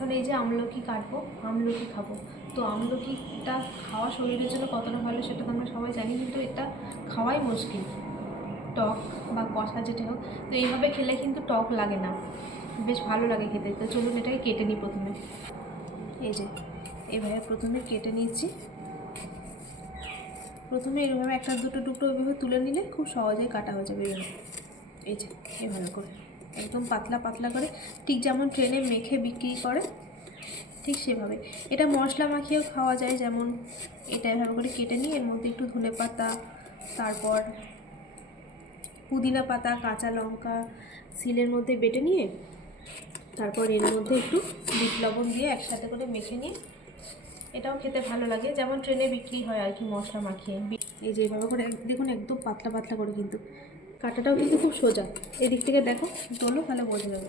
এখন এই যে আমলকি কাটবো, আমলকি খাব। তো আমলকিটা খাওয়া শরীরের জন্য কতটা ভালো সেটা তো আমরা সবাই জানি, কিন্তু এটা খাওয়াই মুশকিল। টক বা কষা যেটা হোক, তো এইভাবে খেলে কিন্তু টক লাগে না। বেশ ভালো লাগে খেতে। তো চলুন এটাকে কেটে নিই প্রথমে। এই যে এভাবে প্রথমে কেটে নিচ্ছি। প্রথমে এভাবে একটা দুটো টুকরো এভাবে তুলে নিলে খুব সহজেই কাটা হয়ে যাবে এইভাবে এই যে, এভাবে করে। একদম পাতলা পাতলা করে, ঠিক যেমন ট্রেনে মেখে বিক্রি করে, ঠিক সেভাবে। এটা মশলা মাখিয়েও খাওয়া যায়, যেমন এটা এভাবে করে কেটে নিয়ে এর মধ্যে একটু ধনে পাতা, তারপর পুদিনা পাতা, কাঁচা লঙ্কা সিলের মধ্যে বেটে নিয়ে, তারপর এর মধ্যে একটু বিট লবণ দিয়ে একসাথে করে মেখে নিয়ে, এটাও খেতে ভালো লাগে। যেমন ট্রেনে বিক্রি হয় আর কি মশলা মাখিয়ে। এই যে এইভাবে করে, দেখুন একদম পাতলা পাতলা করে কিন্তু। কাটাটাও কিন্তু খুব সোজা। এদিক থেকে দেখো তোলো তাহলে বোঝা যাবে।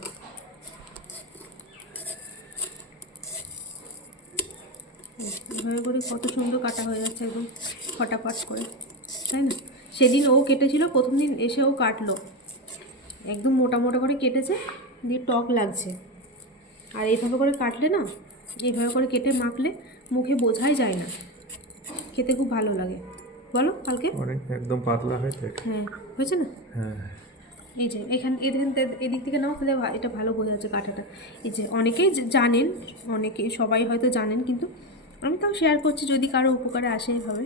এভাবে করে কত সুন্দর কাটা হয়ে যাচ্ছে একদম ফটাফট করে, তাই না? সেদিন ও কেটেছিল, প্রথম দিন এসে ও কাটলো। একদম মোটা মোটা করে কেটেছে, দিয়ে টক লাগছে। আর এইভাবে করে কাটলে না, এইভাবে করে কেটে মাখলে মুখে বোঝাই যায় না। খেতে খুব ভালো লাগে। বলো কালকে? অনেক একদম পাতলা হয়েছে হ্যাঁ হয়েছে না? হ্যাঁ। এই যে এখান এখান থেকে- এদিক থেকে নাও তাহলে এটা ভালো বোঝা যাচ্ছে কাঁটাটা। এই যে অনেকেই জানেন অনেকে সবাই হয়তো জানেন কিন্তু আমি তাও শেয়ার করছি যদি কারও উপকারে আসে এভাবে।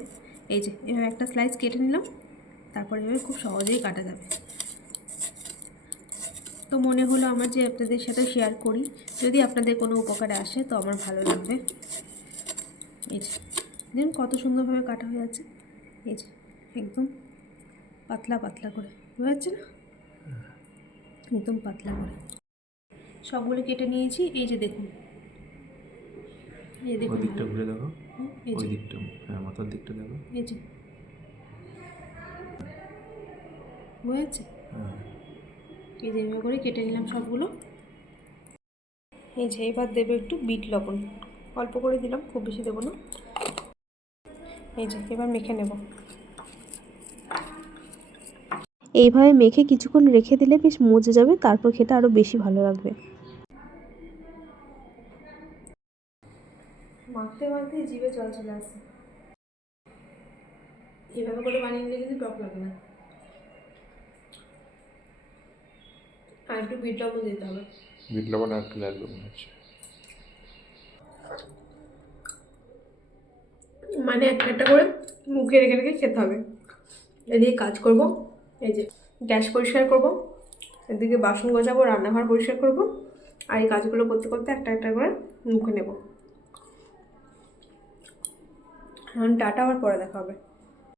এই যে এভাবে একটা স্লাইস কেটে নিলাম তারপর এভাবে খুব সহজেই কাটা যাবে। তো মনে হলো আমার যে আপনাদের সাথে শেয়ার করি যদি আপনাদের কোনো উপকারে আসে তো আমার ভালো লাগবে। এই যে দেখুন কত সুন্দরভাবে কাটা হয়ে যাচ্ছে এই যে একদম পাতলা পাতলা করে বোঝা যাচ্ছে না? একদম পাতলা করে। সবগুলো কেটে নিয়েছি এই যে দেখুন। এই দেখুন। দিকটা ঘুরে দেখো। ওই দিকটা হ্যাঁ মাথার দিকটা দেখো। এই যে। বোঝা যাচ্ছে? হ্যাঁ। এই যে এভাবে করে কেটে নিলাম সবগুলো। এই যে এবার দেবে একটু বিট লবণ। অল্প করে দিলাম খুব বেশি দেবো না। এই যে এবার মেখে নেব। এইভাবে মেখে কিছুক্ষণ রেখে দিলে বেশ মজে যাবে তারপর খেতে আরও বেশি ভালো লাগবে। মাখতে মাখতে জিভে জল চলে আসছে এভাবে করে বানিয়ে নিলে কিন্তু টক লাগে না। আর একটু বিট লবণ দিতে হবে। বিট লবণ আর একটু লাগবে মনে হচ্ছে মানে একটা একটা করে মুখে রেখে রেখে খেতে হবে। এদিকে কাজ করব, এই যে গ্যাস পরিষ্কার করব, এদিকে বাসন গোছাবো, রান্নাঘর পরিষ্কার করব, আর এই কাজগুলো করতে করতে একটা একটা করে মুখে নেব। এখন টাটা আবার পরে দেখা হবে।